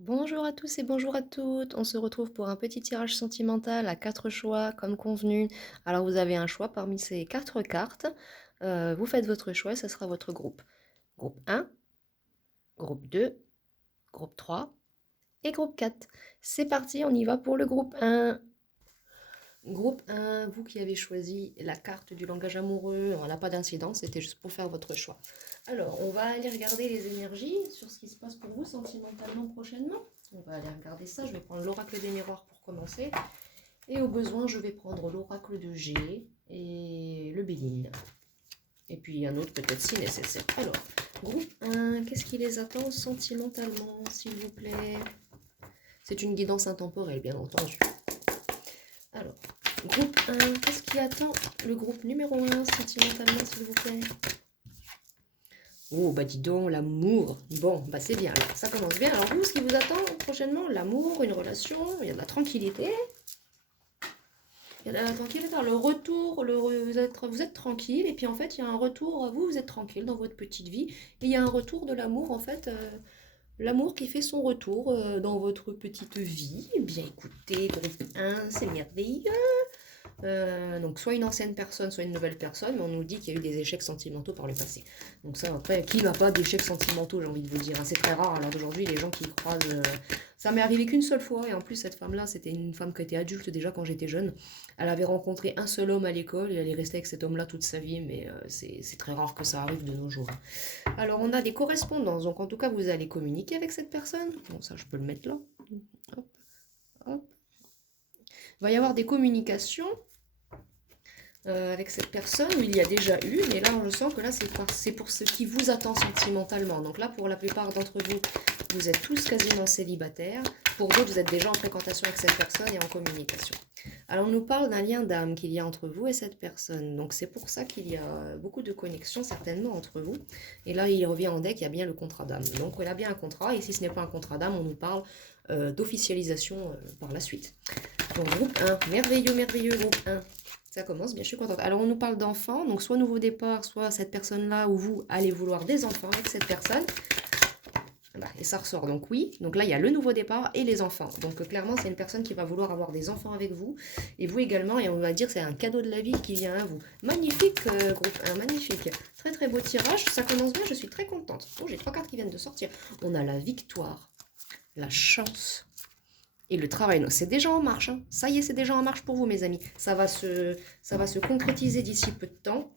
Bonjour à tous et bonjour à toutes. On se retrouve pour un petit tirage sentimental à 4 choix comme convenu. Alors vous avez un choix parmi ces 4 cartes. Vous faites votre choix et ça sera votre groupe. Groupe 1, groupe 2, groupe 3 et groupe 4. C'est parti, on y va pour le groupe 1. Groupe 1, vous qui avez choisi la carte du langage amoureux, on n'a pas d'incidence, c'était juste pour faire votre choix. Alors, on va aller regarder les énergies sur ce qui se passe pour vous sentimentalement prochainement. On va aller regarder ça, je vais prendre l'oracle des miroirs pour commencer. Et au besoin, je vais prendre l'oracle de G et le Béline. Et puis un autre peut-être si nécessaire. Alors, groupe 1, qu'est-ce qui les attend sentimentalement, s'il vous plaît? C'est une guidance intemporelle, bien entendu. Alors, groupe 1, qu'est-ce qui attend le groupe numéro 1 sentimentalement, s'il vous plaît? Oh, bah dis donc, l'amour. Bon, bah c'est bien, alors ça commence bien. Alors vous, ce qui vous attend prochainement, l'amour, une relation, il y a de la tranquillité. Il y a de la tranquillité, le retour, vous êtes tranquille, et puis en fait, il y a un retour, vous êtes tranquille dans votre petite vie, et il y a un retour de l'amour, en fait, l'amour qui fait son retour dans votre petite vie. Eh bien écoutez, groupe 1, c'est merveilleux. Donc soit une ancienne personne, soit une nouvelle personne, mais on nous dit qu'il y a eu des échecs sentimentaux par le passé. Donc ça, après, qui n'a pas d'échecs sentimentaux, j'ai envie de vous dire, hein. C'est très rare à l'heure d'aujourd'hui, les gens qui croisent... Ça m'est arrivé qu'une seule fois, et en plus cette femme-là, c'était une femme qui était adulte déjà quand j'étais jeune. Elle avait rencontré un seul homme à l'école, et elle est restée avec cet homme-là toute sa vie, mais c'est très rare que ça arrive de nos jours. Alors on a des correspondances, donc en tout cas vous allez communiquer avec cette personne. Bon ça je peux le mettre là. Hop, hop. Il va y avoir des communications avec cette personne où il y a déjà eu, mais là on sent que là c'est pour ce qui vous attend sentimentalement. Donc là pour la plupart d'entre vous, vous êtes tous quasiment célibataires. Pour d'autres, vous êtes déjà en fréquentation avec cette personne et en communication. Alors on nous parle d'un lien d'âme qu'il y a entre vous et cette personne. Donc c'est pour ça qu'il y a beaucoup de connexions certainement entre vous. Et là il revient en deck, il y a bien le contrat d'âme. Donc il y a bien un contrat, et si ce n'est pas un contrat d'âme, on nous parle d'officialisation par la suite. Donc groupe 1, merveilleux, merveilleux groupe 1. Ça commence bien, je suis contente. Alors on nous parle d'enfants, donc soit nouveau départ, soit cette personne-là ou vous allez vouloir des enfants avec cette personne. Bah, et ça ressort, donc oui. Donc là, il y a le nouveau départ et les enfants. Donc clairement, c'est une personne qui va vouloir avoir des enfants avec vous. Et vous également, et on va dire que c'est un cadeau de la vie qui vient à vous. Magnifique, groupe 1, magnifique. Très très beau tirage, ça commence bien, je suis très contente. Oh, j'ai 3 cartes qui viennent de sortir. On a la victoire, la chance, et le travail, c'est déjà en marche, hein. Ça y est, c'est déjà en marche pour vous, mes amis. Ça va se concrétiser d'ici peu de temps.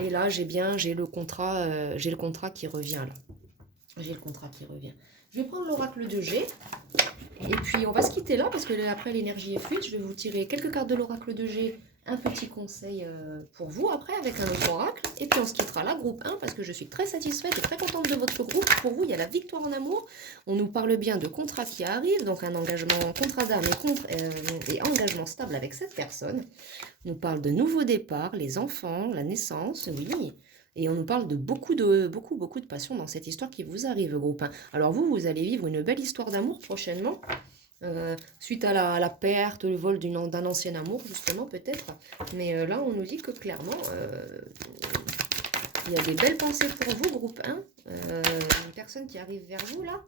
Et là, j'ai le contrat qui revient là. J'ai le contrat qui revient. Je vais prendre l'oracle de G. Et puis, on va se quitter là parce que après, l'énergie est fluide. Je vais vous tirer quelques cartes de l'oracle de G. Un petit conseil pour vous après avec un autre oracle. Et puis, on se quittera là, groupe 1, parce que je suis très satisfaite et très contente de votre groupe. Pour vous, il y a la victoire en amour. On nous parle bien de contrat qui arrive, donc un engagement, contrat d'âme et engagement stable avec cette personne. On nous parle de nouveaux départs, les enfants, la naissance, oui. Et on nous parle de beaucoup de passion dans cette histoire qui vous arrive, groupe 1. Alors vous allez vivre une belle histoire d'amour prochainement, suite à la perte, le vol d'un ancien amour, justement, peut-être. Mais là, on nous dit que clairement, il y a des belles pensées pour vous, groupe 1. Une personne qui arrive vers vous, là.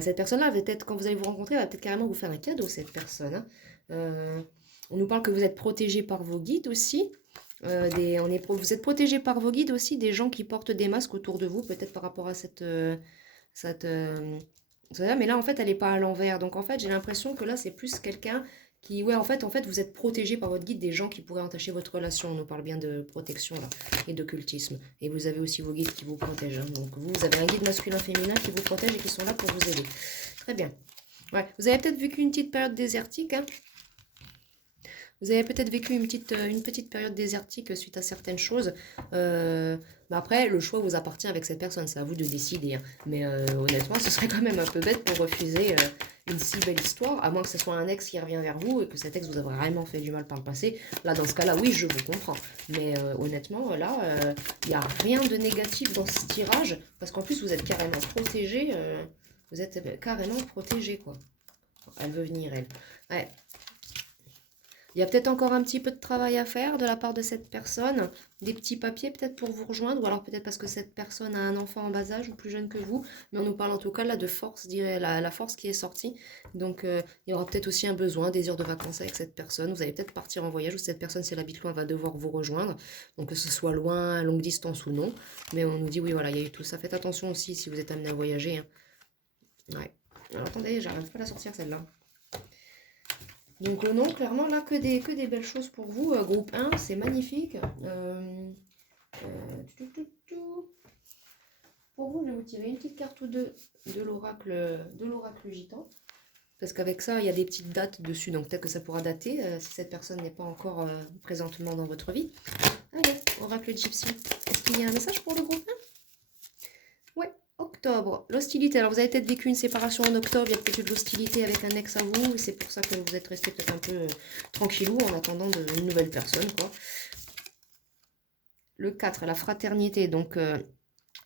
Cette personne-là, peut-être, quand vous allez vous rencontrer, elle va peut-être carrément vous faire un cadeau, cette personne, hein. On nous parle que vous êtes protégé par vos guides aussi. Vous êtes protégé par vos guides aussi, des gens qui portent des masques autour de vous, peut-être par rapport à mais là, en fait, elle n'est pas à l'envers. Donc, en fait, j'ai l'impression que là, c'est plus quelqu'un qui... Ouais, en fait, vous êtes protégé par votre guide des gens qui pourraient entacher votre relation. On nous parle bien de protection, là, et d'occultisme. Et vous avez aussi vos guides qui vous protègent, hein. Donc, vous avez un guide masculin, féminin qui vous protège et qui sont là pour vous aider. Très bien. Ouais, vous avez peut-être vécu une petite période désertique, hein. Vous avez peut-être vécu une petite période désertique suite à certaines choses. Mais après, le choix vous appartient avec cette personne, c'est à vous de décider, hein. Mais honnêtement, ce serait quand même un peu bête pour refuser une si belle histoire, à moins que ce soit un ex qui revient vers vous et que cet ex vous a vraiment fait du mal par le passé. Là, dans ce cas-là, oui, je vous comprends. Mais honnêtement, là, il n'y a rien de négatif dans ce tirage, parce qu'en plus, vous êtes carrément protégé. Vous êtes carrément protégé, quoi. Elle veut venir, elle. Ouais. Il y a peut-être encore un petit peu de travail à faire de la part de cette personne, des petits papiers peut-être pour vous rejoindre, ou alors peut-être parce que cette personne a un enfant en bas âge ou plus jeune que vous, mais on nous parle en tout cas là de force, je dirais, la force qui est sortie. Donc il y aura peut-être aussi un besoin, un désir de vacances avec cette personne. Vous allez peut-être partir en voyage, ou cette personne, si elle habite loin, va devoir vous rejoindre. Donc que ce soit loin, longue distance ou non. Mais on nous dit, oui, voilà, il y a eu tout ça. Faites attention aussi si vous êtes amené à voyager, hein. Ouais. Alors attendez, j'arrive pas à la sortir celle-là. Donc non, clairement, là, que des belles choses pour vous. Groupe 1, c'est magnifique. Tout, tout, tout. Pour vous, je vais vous tirer une petite carte ou deux de l'oracle gitan. Parce qu'avec ça, il y a des petites dates dessus, donc peut-être que ça pourra dater si cette personne n'est pas encore présentement dans votre vie. Allez, oracle gypsy. Est-ce qu'il y a un message pour le groupe 1? Ouais, octobre. L'hostilité. Alors vous avez peut-être vécu une séparation en octobre, il y a peut-être eu de l'hostilité avec un ex à vous, et c'est pour ça que vous êtes resté peut-être un peu tranquillou en attendant une nouvelle personne, quoi. Le 4, la fraternité. Donc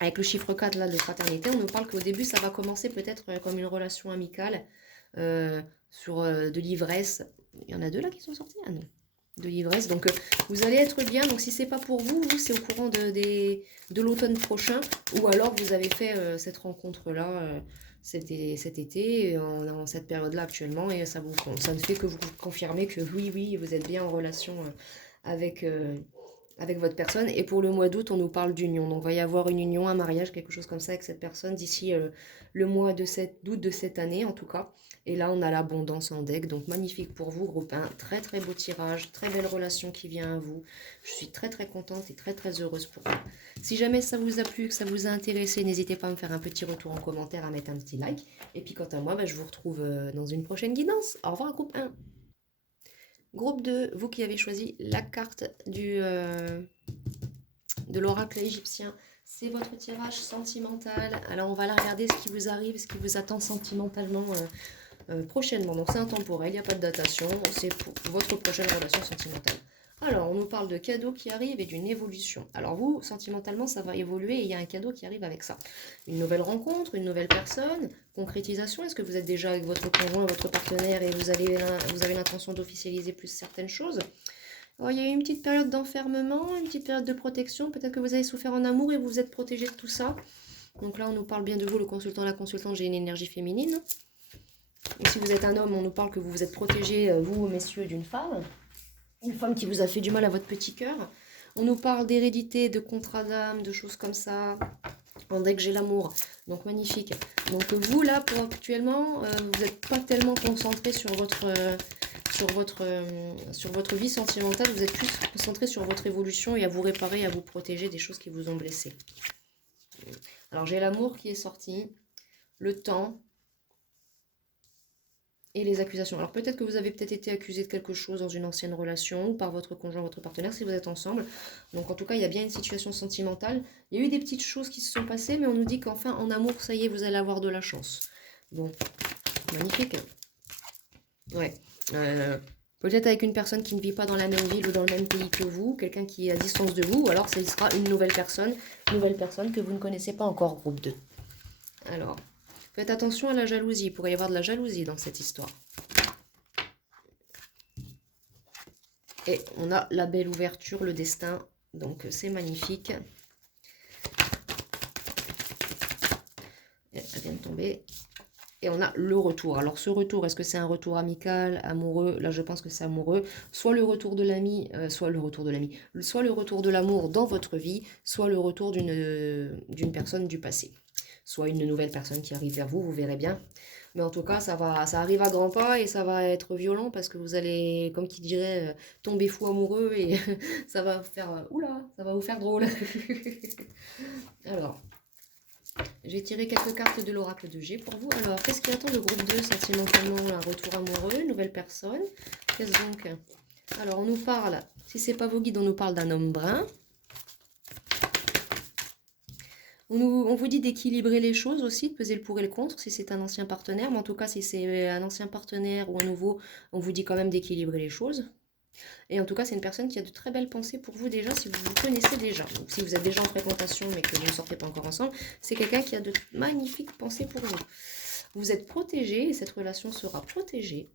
avec le chiffre 4 là de fraternité, on nous parle qu'au début ça va commencer peut-être comme une relation amicale. Sur de l'ivresse. Il y en a deux là qui sont sortis? Ah non. De l'ivresse. Donc vous allez être bien. Donc si c'est pas pour vous, c'est au courant de l'automne prochain. Ou alors vous avez fait cette rencontre-là cet été, en cette période-là actuellement. Et ça ne fait que vous confirmer que oui, vous êtes bien en relation avec votre personne. Et pour le mois d'août, on nous parle d'union. Donc, il va y avoir une union, un mariage, quelque chose comme ça avec cette personne d'ici le mois d'août de cette année, en tout cas. Et là, on a l'abondance en deck. Donc, magnifique pour vous, groupe 1. Très, très beau tirage. Très belle relation qui vient à vous. Je suis très, très contente et très, très heureuse pour vous. Si jamais ça vous a plu, que ça vous a intéressé, n'hésitez pas à me faire un petit retour en commentaire, à mettre un petit like. Et puis, quant à moi, je vous retrouve dans une prochaine guidance. Au revoir, groupe 1. Groupe 2, vous qui avez choisi la carte de l'oracle égyptien, c'est votre tirage sentimental. Alors on va la regarder, ce qui vous arrive, ce qui vous attend sentimentalement prochainement. Donc c'est intemporel, il n'y a pas de datation, c'est pour votre prochaine relation sentimentale. Alors on nous parle de cadeaux qui arrivent et d'une évolution. Alors vous, sentimentalement, ça va évoluer et il y a un cadeau qui arrive avec ça. Une nouvelle rencontre, une nouvelle personne, concrétisation. Est-ce que vous êtes déjà avec votre conjoint, votre partenaire et vous avez l'intention d'officialiser plus certaines choses? Alors, il y a eu une petite période d'enfermement, une petite période de protection. Peut-être que vous avez souffert en amour et vous vous êtes protégé de tout ça. Donc là, on nous parle bien de vous, le consultant, la consultante, j'ai une énergie féminine. Et si vous êtes un homme, on nous parle que vous vous êtes protégé, vous, messieurs, d'une femme. Une femme qui vous a fait du mal à votre petit cœur. On nous parle d'hérédité, de contrat d'âme, de choses comme ça. En deck, j'ai l'amour. Donc, magnifique. Donc, vous, là, pour actuellement, vous n'êtes pas tellement concentré sur votre vie sentimentale. Vous êtes plus concentré sur votre évolution et à vous réparer, à vous protéger des choses qui vous ont blessé. Alors, j'ai l'amour qui est sorti. Le temps. Et les accusations. Alors peut-être que vous avez peut-être été accusé de quelque chose dans une ancienne relation ou par votre conjoint, votre partenaire si vous êtes ensemble. Donc en tout cas, il y a bien une situation sentimentale. Il y a eu des petites choses qui se sont passées, mais on nous dit qu'enfin en amour, ça y est, vous allez avoir de la chance. Bon, magnifique. Ouais. Peut-être avec une personne qui ne vit pas dans la même ville ou dans le même pays que vous, quelqu'un qui est à distance de vous, ou alors ce sera une nouvelle personne que vous ne connaissez pas encore, groupe 2. Alors... faites attention à la jalousie, il pourrait y avoir de la jalousie dans cette histoire. Et on a la belle ouverture, le destin, donc c'est magnifique. Elle vient de tomber. Et on a le retour. Alors ce retour, est-ce que c'est un retour amical, amoureux? Là je pense que c'est amoureux. Soit le retour de l'ami, soit le retour de l'amour dans votre vie, soit le retour d'une personne du passé. Soit une nouvelle personne qui arrive vers vous, vous verrez bien. Mais en tout cas, ça arrive à grands pas et ça va être violent parce que vous allez, comme qui dirait, tomber fou amoureux et ça va faire, oula, ça va vous faire drôle. Alors, j'ai tiré quelques cartes de l'oracle de G pour vous. Alors, qu'est-ce qui attend le groupe 2 sentimentalement? Un retour amoureux, une nouvelle personne. Qu'est-ce donc? Alors, on nous parle, si c'est pas vos guides, on nous parle d'un homme brun. On vous dit d'équilibrer les choses aussi, de peser le pour et le contre, si c'est un ancien partenaire. Mais en tout cas, si c'est un ancien partenaire ou un nouveau, on vous dit quand même d'équilibrer les choses. Et en tout cas, c'est une personne qui a de très belles pensées pour vous déjà, si vous vous connaissez déjà. Donc, si vous êtes déjà en fréquentation, mais que vous ne sortez pas encore ensemble, c'est quelqu'un qui a de magnifiques pensées pour vous. Vous êtes protégé, et cette relation sera protégée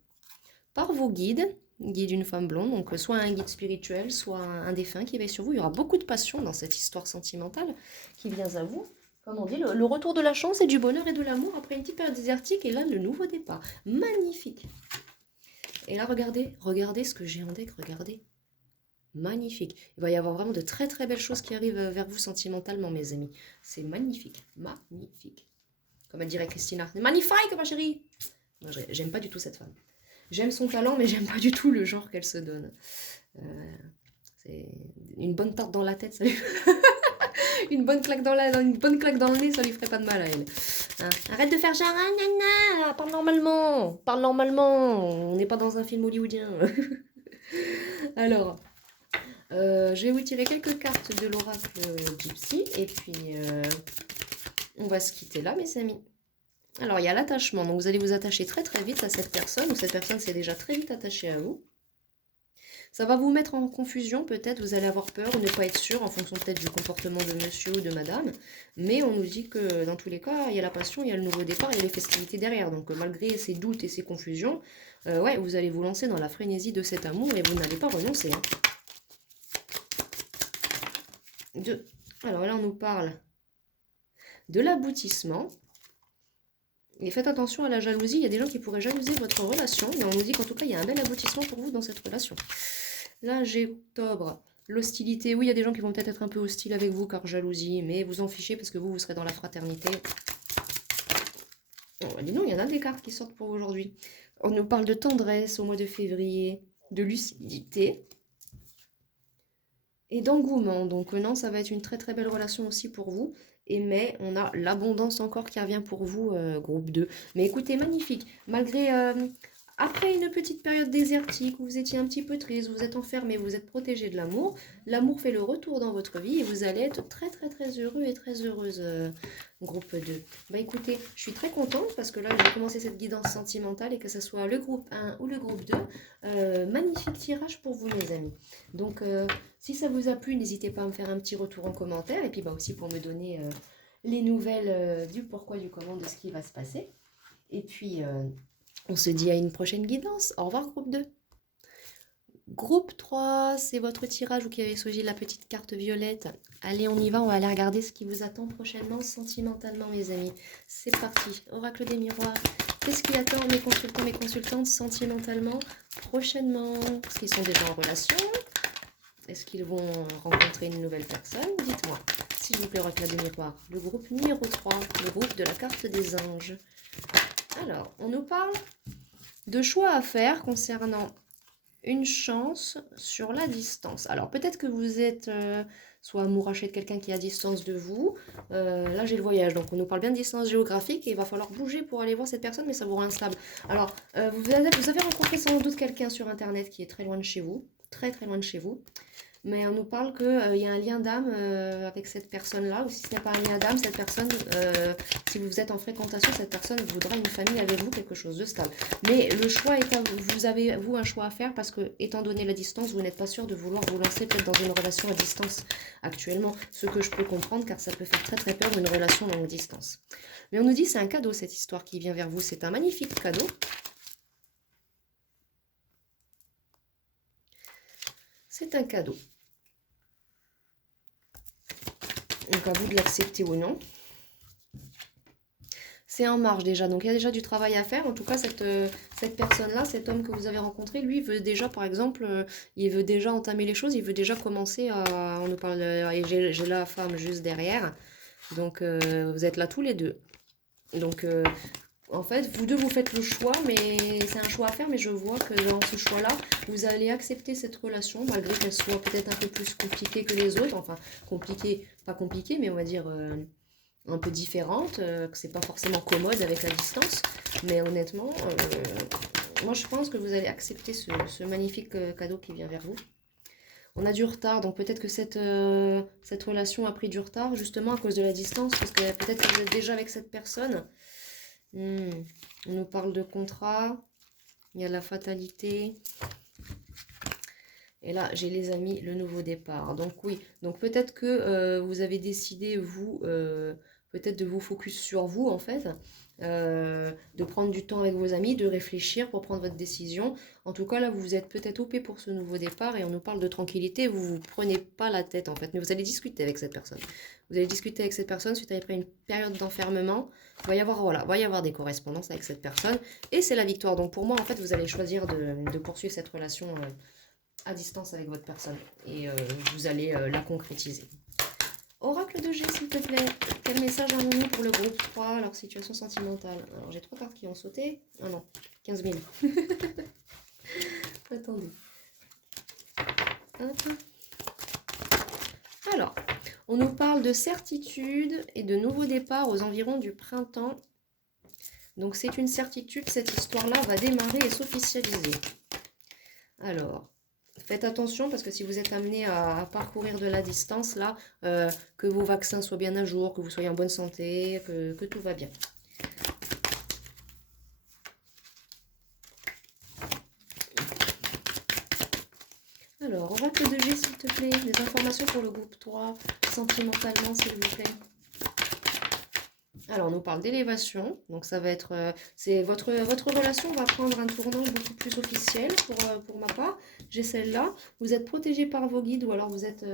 par vos guides, Guide d'une femme blonde, donc soit un guide spirituel, soit un défunt qui veille sur vous. Il y aura beaucoup de passion dans cette histoire sentimentale qui vient à vous. Comme on dit, le retour de la chance et du bonheur et de l'amour après une petite période désertique et là, le nouveau départ. Magnifique. Et là, regardez ce que j'ai en deck, regardez. Magnifique. Il va y avoir vraiment de très très belles choses qui arrivent vers vous sentimentalement, mes amis. C'est magnifique, magnifique. Comme elle dirait Christina, c'est magnifique, ma chérie. Moi, j'aime pas du tout cette femme. J'aime son talent, mais j'aime pas du tout le genre qu'elle se donne. C'est une bonne tarte dans la tête, ça lui... une bonne claque une bonne claque dans le nez, ça lui ferait pas de mal à elle. Hein, arrête de faire genre, ah, nana, parle normalement, parle normalement. On n'est pas dans un film hollywoodien. Alors, je vais vous tirer quelques cartes de l'oracle Gypsy et puis on va se quitter là, mes amis. Alors, il y a l'attachement. Donc, vous allez vous attacher très très vite à cette personne ou cette personne s'est déjà très vite attachée à vous. Ça va vous mettre en confusion, peut-être, vous allez avoir peur ou ne pas être sûr en fonction peut-être du comportement de monsieur ou de madame. Mais on nous dit que dans tous les cas, il y a la passion, il y a le nouveau départ, il y a les festivités derrière. Donc malgré ces doutes et ces confusions, ouais, vous allez vous lancer dans la frénésie de cet amour et vous n'allez pas renoncer. Hein. Alors là, on nous parle de l'aboutissement. Et faites attention à la jalousie, il y a des gens qui pourraient jalouser votre relation, mais on nous dit qu'en tout cas, il y a un bel aboutissement pour vous dans cette relation. Là, j'ai octobre, l'hostilité. Oui, il y a des gens qui vont peut-être être un peu hostiles avec vous, car jalousie, mais vous en fichez parce que vous serez dans la fraternité. Oh, dis non, il y en a des cartes qui sortent pour aujourd'hui. On nous parle de tendresse au mois de février, de lucidité et d'engouement. Donc non, ça va être une très très belle relation aussi pour vous. Mais on a l'abondance encore qui revient pour vous, groupe 2. Mais écoutez, magnifique. Malgré, après une petite période désertique où vous étiez un petit peu triste, vous êtes enfermé, vous êtes protégé de l'amour, l'amour fait le retour dans votre vie et vous allez être très très très heureux et très heureuse, groupe 2. Bah écoutez, je suis très contente parce que là j'ai commencé cette guidance sentimentale et que ce soit le groupe 1 ou le groupe 2, magnifique tirage pour vous mes amis. Donc si ça vous a plu, n'hésitez pas à me faire un petit retour en commentaire et puis bah aussi pour me donner les nouvelles du pourquoi, du comment, de ce qui va se passer. Et puis on se dit à une prochaine guidance. Au revoir groupe 2. Groupe 3, c'est votre tirage, vous qui avez choisi la petite carte violette. Allez, on y va, on va aller regarder ce qui vous attend prochainement sentimentalement, mes amis. C'est parti, oracle des miroirs. Qu'est-ce qui attend mes consultants, mes consultantes sentimentalement prochainement? Est-ce qu'ils sont déjà en relation? Est-ce qu'ils vont rencontrer une nouvelle personne? Dites-moi, s'il vous plaît, oracle des miroirs. Le groupe numéro 3, le groupe de la carte des anges. Alors, on nous parle de choix à faire concernant une chance sur la distance. Alors peut-être que vous êtes soit amouraché de quelqu'un qui est à distance de vous. Là j'ai le voyage, donc on nous parle bien de distance géographique et il va falloir bouger pour aller voir cette personne, mais ça vous rend instable. Alors vous avez rencontré sans doute quelqu'un sur internet qui est très loin de chez vous, très très loin de chez vous. Mais on nous parle qu'il y a un lien d'âme avec cette personne-là, ou si ce n'est pas un lien d'âme, cette personne, si vous êtes en fréquentation, cette personne voudra une famille avec vous, quelque chose de stable. Mais le choix est à vous. Vous avez, vous, un choix à faire parce que, étant donné la distance, vous n'êtes pas sûr de vouloir vous lancer peut-être dans une relation à distance actuellement. Ce que je peux comprendre, car ça peut faire très très peur une relation longue distance. Mais on nous dit c'est un cadeau cette histoire qui vient vers vous. C'est un magnifique cadeau. C'est un cadeau. Donc à vous de l'accepter ou non. C'est en marche déjà, donc il y a déjà du travail à faire. En tout cas, cette personne-là, cet homme que vous avez rencontré, lui, veut déjà, par exemple, il veut déjà entamer les choses, il veut déjà commencer à... On nous parle, j'ai la femme juste derrière, donc vous êtes là tous les deux. Donc, en fait, vous deux, vous faites le choix, mais c'est un choix à faire, mais je vois que dans ce choix-là, vous allez accepter cette relation, malgré qu'elle soit peut-être un peu plus compliquée que les autres, enfin, compliquée, pas compliquée, mais on va dire... un peu différente, que c'est pas forcément commode avec la distance, mais honnêtement, moi je pense que vous allez accepter ce magnifique cadeau qui vient vers vous. On a du retard, donc peut-être que cette relation a pris du retard justement à cause de la distance, parce que peut-être que vous êtes déjà avec cette personne. On nous parle de contrat, il y a la fatalité. Et là, j'ai les amis, le nouveau départ. Donc oui, donc peut-être que vous avez décidé, vous, peut-être de vous focus sur vous, en fait. de prendre du temps avec vos amis, de réfléchir pour prendre votre décision. En tout cas, là, vous êtes peut-être OP pour ce nouveau départ et on nous parle de tranquillité. Vous ne vous prenez pas la tête, en fait, mais vous allez discuter avec cette personne. Vous allez discuter avec cette personne suite à après une période d'enfermement. Il va y avoir, voilà, va y avoir des correspondances avec cette personne et c'est la victoire. Donc pour moi, en fait, vous allez choisir de poursuivre cette relation à distance avec votre personne et vous allez la concrétiser. Oracle de G, s'il te plaît. Quel message avons-nous pour le groupe 3, leur situation sentimentale? Alors, j'ai 3 cartes qui ont sauté. Ah non, 15 000. Attendez. Hop. Alors, on nous parle de certitude et de nouveau départ aux environs du printemps. Donc, c'est une certitude, cette histoire-là va démarrer et s'officialiser. Alors, faites attention parce que si vous êtes amené à parcourir de la distance, là, que vos vaccins soient bien à jour, que vous soyez en bonne santé, que tout va bien. Alors, oracle de G, s'il te plaît. Des informations pour le groupe 3, sentimentalement, s'il vous plaît. Alors, on nous parle d'élévation. Donc, ça va être... c'est votre relation va prendre un tournant beaucoup plus officiel pour ma part. J'ai celle-là. Vous êtes protégé par vos guides ou alors vous êtes...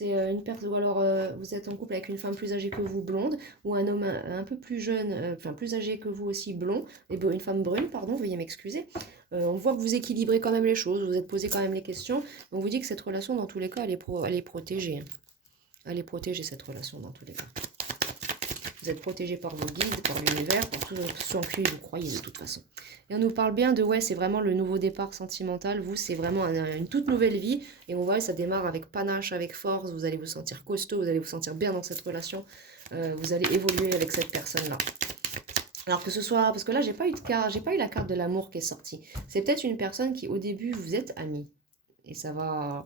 une personne, ou alors vous êtes en couple avec une femme plus âgée que vous, blonde, ou un homme un peu plus jeune, enfin plus âgé que vous aussi, blond, et une femme brune, pardon, veuillez m'excuser. On voit que vous équilibrez quand même les choses, vous êtes posé quand même les questions. On vous dit que cette relation, dans tous les cas, elle est protégée. Hein. Elle est protégée, cette relation, dans tous les cas. Vous êtes protégé par vos guides, par l'univers, par tout ce en qui vous croyez de toute façon. Et on nous parle bien de, ouais, c'est vraiment le nouveau départ sentimental. Vous, c'est vraiment une toute nouvelle vie. Et on voit, ça démarre avec panache, avec force. Vous allez vous sentir costaud, vous allez vous sentir bien dans cette relation. Vous allez évoluer avec cette personne-là. Alors que ce soit, parce que là, j'ai pas eu la carte de l'amour qui est sortie. C'est peut-être une personne qui, au début, vous êtes amis. Et ça va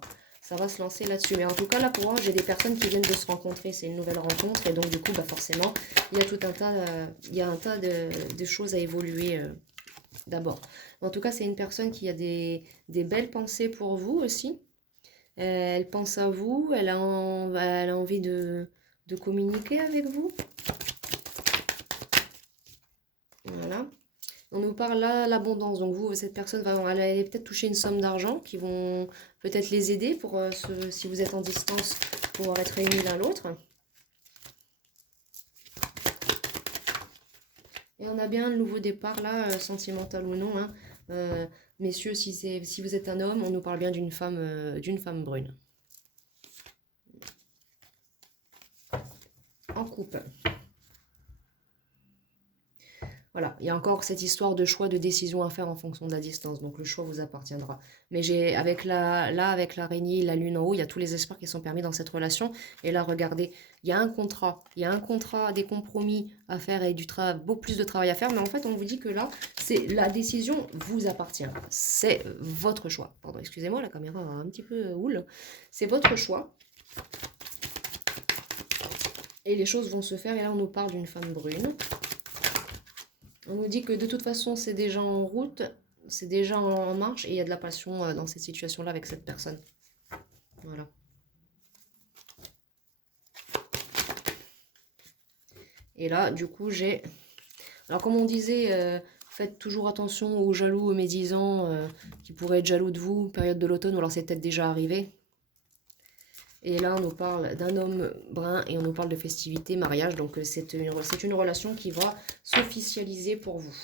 se lancer là-dessus. Mais en tout cas, là, pour moi, j'ai des personnes qui viennent de se rencontrer. C'est une nouvelle rencontre. Et donc, du coup, bah, forcément, il y a tout un tas, de choses à évoluer d'abord. En tout cas, c'est une personne qui a des belles pensées pour vous aussi. Elle pense à vous. Elle a envie de communiquer avec vous. Voilà. On nous parle là l'abondance. Donc vous, cette personne va aller peut-être toucher une somme d'argent qui vont peut-être les aider pour si vous êtes en distance, pouvoir être réunis l'un l'autre. Et on a bien le nouveau départ là, sentimental ou non. Hein. Messieurs, si vous êtes un homme, on nous parle bien d'une femme brune. En couple. Voilà, il y a encore cette histoire de choix, de décision à faire en fonction de la distance. Donc le choix vous appartiendra. Mais avec l'araignée, la lune en haut, il y a tous les espoirs qui sont permis dans cette relation. Et là, regardez, il y a un contrat, des compromis à faire et beaucoup plus de travail à faire. Mais en fait, on vous dit que là, la décision vous appartient. C'est votre choix. Pardon, excusez-moi, la caméra a un petit peu houle. C'est votre choix. Et les choses vont se faire. Et là, on nous parle d'une femme brune. On nous dit que de toute façon, c'est déjà en route, c'est déjà en marche et il y a de la passion dans cette situation-là avec cette personne. Voilà. Et là, du coup, j'ai... Alors, comme on disait, faites toujours attention aux jaloux, aux médisants qui pourraient être jaloux de vous, période de l'automne, ou alors c'est peut-être déjà arrivé. Et là, on nous parle d'un homme brun et on nous parle de festivité, mariage. Donc, c'est une relation qui va s'officialiser pour vous.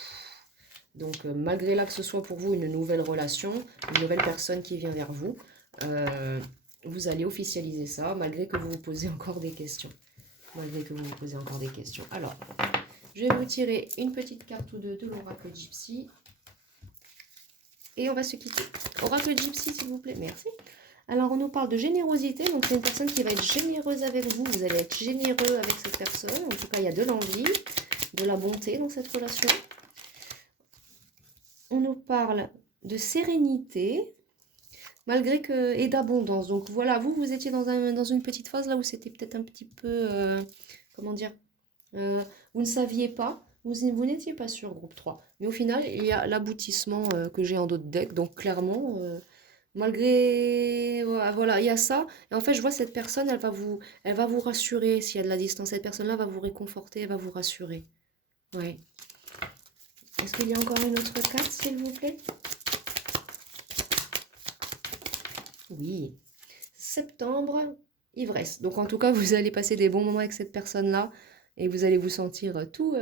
Donc, malgré là que ce soit pour vous une nouvelle relation, une nouvelle personne qui vient vers vous, vous allez officialiser ça, malgré que vous vous posez encore des questions. Alors, je vais vous tirer une petite carte ou deux de l'oracle Gypsy. Et on va se quitter. Oracle Gypsy, s'il vous plaît. Merci. Alors, on nous parle de générosité. Donc, c'est une personne qui va être généreuse avec vous. Vous allez être généreux avec cette personne. En tout cas, il y a de l'envie, de la bonté dans cette relation. On nous parle de sérénité, et d'abondance. Donc, voilà, vous étiez dans une petite phase là où c'était peut-être un petit peu... comment dire vous ne saviez pas. Vous n'étiez pas sûr, groupe 3. Mais au final, il y a l'aboutissement que j'ai en d'autres decks. Donc, clairement... malgré voilà il y a ça et en fait je vois cette personne elle va vous rassurer s'il y a de la distance, cette personne là va vous réconforter, elle va vous rassurer, ouais, Est-ce qu'il y a encore une autre carte, s'il vous plaît? Oui. Septembre, ivresse. Donc en tout cas, vous allez passer des bons moments avec cette personne-là et vous allez vous sentir tout,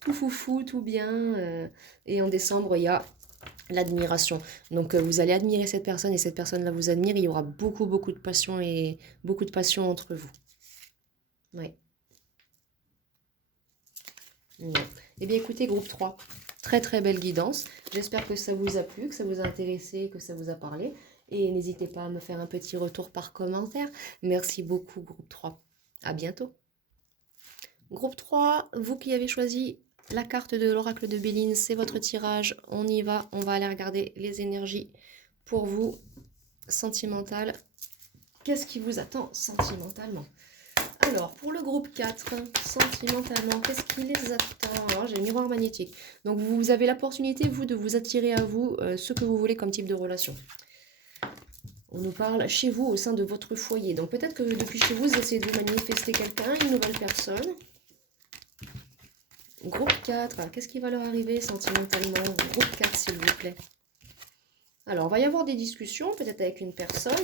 tout foufou, tout bien. Et en décembre, il y a l'admiration. Donc vous allez admirer cette personne et cette personne-là vous admire. Il y aura beaucoup, beaucoup de passion et beaucoup de passion entre vous. Ouais. Ouais. Eh bien écoutez, groupe 3, très très belle guidance. J'espère que ça vous a plu, que ça vous a intéressé, que ça vous a parlé. Et n'hésitez pas à me faire un petit retour par commentaire. Merci beaucoup, groupe 3. À bientôt. Groupe 3, vous qui avez choisi la carte de l'oracle de Béline, c'est votre tirage. On y va, on va aller regarder les énergies pour vous, sentimentales. Qu'est-ce qui vous attend sentimentalement? Alors, pour le groupe 4, sentimentalement, qu'est-ce qui les attend? Alors, j'ai le miroir magnétique. Donc, vous avez l'opportunité, vous, de vous attirer à vous ce que vous voulez comme type de relation. On nous parle chez vous, au sein de votre foyer. Donc, peut-être que depuis chez vous, vous essayez de vous manifester quelqu'un, une nouvelle personne. Groupe 4, qu'est-ce qui va leur arriver sentimentalement? Groupe 4, s'il vous plaît. Alors, il va y avoir des discussions, peut-être avec une personne.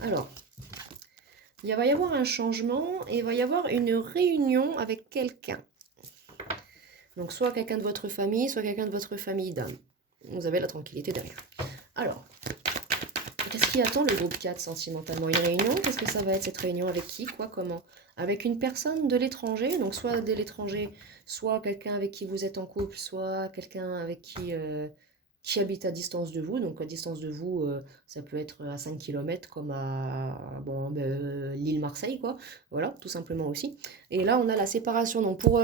Alors, il va y avoir un changement et il va y avoir une réunion avec quelqu'un. Donc, soit quelqu'un de votre famille, soit quelqu'un de votre famille d'âme. Vous avez la tranquillité derrière. Alors, qu'est-ce qui attend le groupe 4 sentimentalement? Une réunion? Qu'est-ce que ça va être cette réunion? Avec qui? Quoi? Comment? Avec une personne de l'étranger, donc soit de l'étranger, soit quelqu'un avec qui vous êtes en couple, soit quelqu'un avec qui habite à distance de vous. Donc à distance de vous, ça peut être à 5 km comme à bon, l'île Marseille, quoi. Voilà, tout simplement aussi. Et là, on a la séparation. Donc pour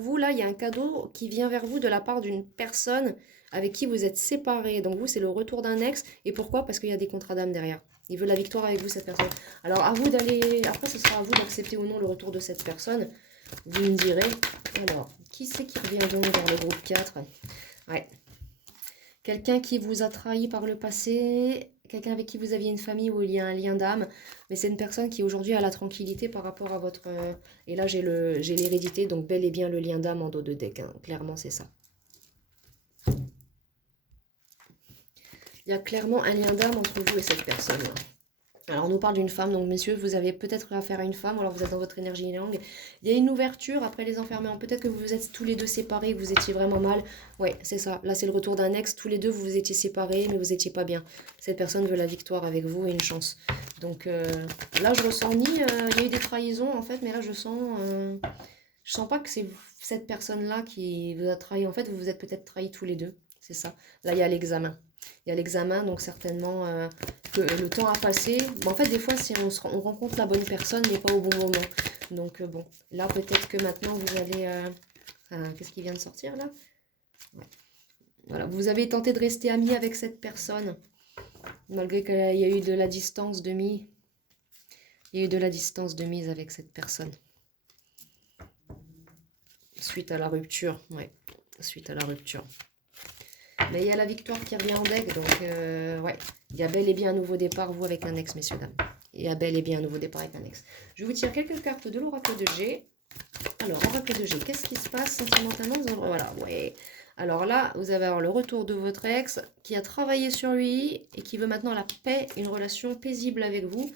vous, là, il y a un cadeau qui vient vers vous de la part d'une personne avec qui vous êtes séparés. Donc vous, c'est le retour d'un ex. Et pourquoi? Parce qu'il y a des contrats d'âme derrière. Il veut la victoire avec vous, cette personne. Alors, à vous d'aller... Après, ce sera à vous d'accepter ou non le retour de cette personne. Vous me direz. Alors, qui c'est qui revient donc vers le groupe 4? Ouais. Quelqu'un qui vous a trahi par le passé, quelqu'un avec qui vous aviez une famille où il y a un lien d'âme, mais c'est une personne qui aujourd'hui a la tranquillité par rapport à votre... Et là, j'ai l'hérédité, donc bel et bien le lien d'âme en dos de deck. Hein. Clairement, c'est ça. Il y a clairement un lien d'âme entre vous et cette personne. Alors, on nous parle d'une femme, donc messieurs, vous avez peut-être affaire à une femme, ou alors vous êtes dans votre énergie langue. Il y a une ouverture après les enfermés. Peut-être que vous vous êtes tous les deux séparés, que vous étiez vraiment mal. Ouais, c'est ça. Là, c'est le retour d'un ex. Tous les deux, vous vous étiez séparés, mais vous étiez pas bien. Cette personne veut la victoire avec vous et une chance. Donc là, je ressens ni... il y a eu des trahisons, en fait, mais là, je sens pas que c'est cette personne-là qui vous a trahi. En fait, vous vous êtes peut-être trahis tous les deux. C'est ça. Là, il y a l'examen. Il y a l'examen, donc certainement que le temps a passé. Bon, en fait, des fois, si on rencontre la bonne personne, mais pas au bon moment. Donc, bon, là, peut-être que maintenant, vous allez... qu'est-ce qui vient de sortir, là? Ouais. Voilà, vous avez tenté de rester ami avec cette personne, malgré qu'il y a eu de la distance de mise. Il y a eu de la distance de mise avec cette personne. Suite à la rupture, ouais. Suite à la rupture. Mais il y a la victoire qui revient en deck, donc ouais, il y a bel et bien un nouveau départ, vous, avec un ex, messieurs, dames. Il y a bel et bien un nouveau départ avec un ex. Je vous tire quelques cartes de l'oracle de G. Alors, oracle de G, qu'est-ce qui se passe sentimentalement? Voilà, ouais. Alors là, vous allez avoir le retour de votre ex qui a travaillé sur lui et qui veut maintenant la paix, une relation paisible avec vous.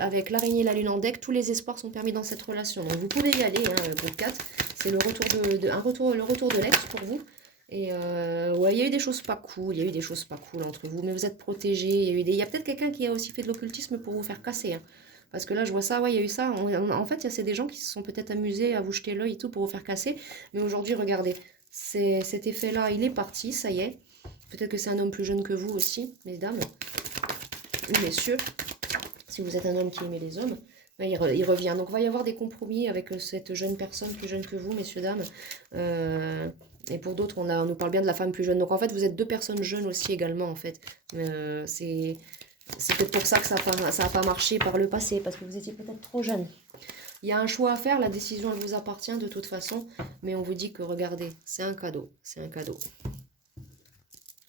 Avec l'araignée et la lune en deck, tous les espoirs sont permis dans cette relation. Donc vous pouvez y aller, hein, groupe 4. C'est le retour de l'ex pour vous. Et ouais, il y a eu des choses pas cool, il y a eu des choses pas cool entre vous, mais vous êtes protégés. Il y a peut-être quelqu'un qui a aussi fait de l'occultisme pour vous faire casser. Hein. Parce que là, je vois ça, ouais, il y a eu ça. En fait, c'est des gens qui se sont peut-être amusés à vous jeter l'œil et tout pour vous faire casser. Mais aujourd'hui, regardez, cet effet-là, il est parti, ça y est. Peut-être que c'est un homme plus jeune que vous aussi, mesdames, ou messieurs. Si vous êtes un homme qui aimait les hommes, il revient. Donc, il va y avoir des compromis avec cette jeune personne, plus jeune que vous, messieurs, dames. Et pour d'autres, on nous parle bien de la femme plus jeune. Donc, en fait, vous êtes deux personnes jeunes aussi également, en fait. C'est peut-être pour ça que ça n'a pas marché par le passé, parce que vous étiez peut-être trop jeune. Il y a un choix à faire, la décision, elle vous appartient de toute façon. Mais on vous dit que, regardez, c'est un cadeau. C'est un cadeau.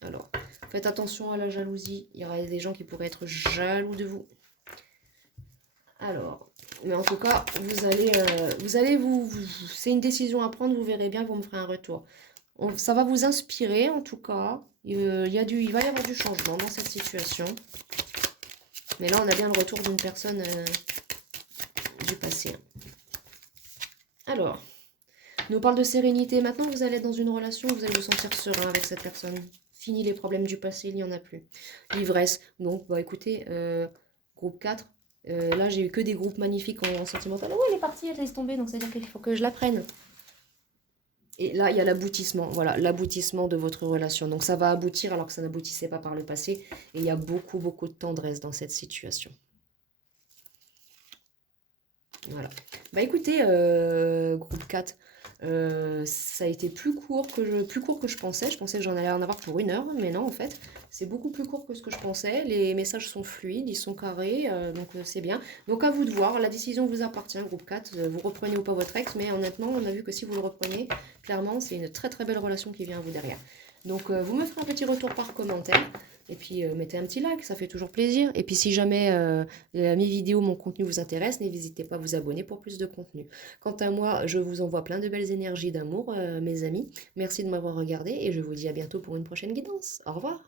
Alors, faites attention à la jalousie. Il y aura des gens qui pourraient être jaloux de vous. Alors, Mais en tout cas, c'est une décision à prendre, vous verrez bien, vous me ferez un retour. Ça va vous inspirer, en tout cas. Il va y avoir du changement dans cette situation. Mais là, on a bien le retour d'une personne du passé. Alors, on nous parle de sérénité. Maintenant, vous allez être dans une relation, vous allez vous sentir serein avec cette personne. Fini les problèmes du passé, il n'y en a plus. L'ivresse. Donc, bah écoutez, groupe 4. Là, j'ai eu que des groupes magnifiques en sentimental. Oh, elle est partie, elle laisse tomber, donc c'est-à-dire qu'il faut que je la prenne. Et là, il y a l'aboutissement. Voilà, l'aboutissement de votre relation. Donc, ça va aboutir alors que ça n'aboutissait pas par le passé. Et il y a beaucoup, beaucoup de tendresse dans cette situation. Voilà. Bah écoutez, groupe 4, ça a été plus court que je pensais. Je pensais que j'en allais en avoir pour 1 heure, mais non, en fait, c'est beaucoup plus court que ce que je pensais. Les messages sont fluides, ils sont carrés, donc c'est bien. Donc à vous de voir, la décision vous appartient, groupe 4. Vous reprenez ou pas votre ex, mais honnêtement, on a vu que si vous le reprenez, clairement, c'est une très très belle relation qui vient à vous derrière. Donc vous me ferez un petit retour par commentaire. Et puis mettez un petit like, ça fait toujours plaisir. Et puis si jamais mes vidéos, mon contenu vous intéresse, n'hésitez pas à vous abonner pour plus de contenu. Quant à moi, je vous envoie plein de belles énergies d'amour, mes amis. Merci de m'avoir regardé et je vous dis à bientôt pour une prochaine guidance. Au revoir.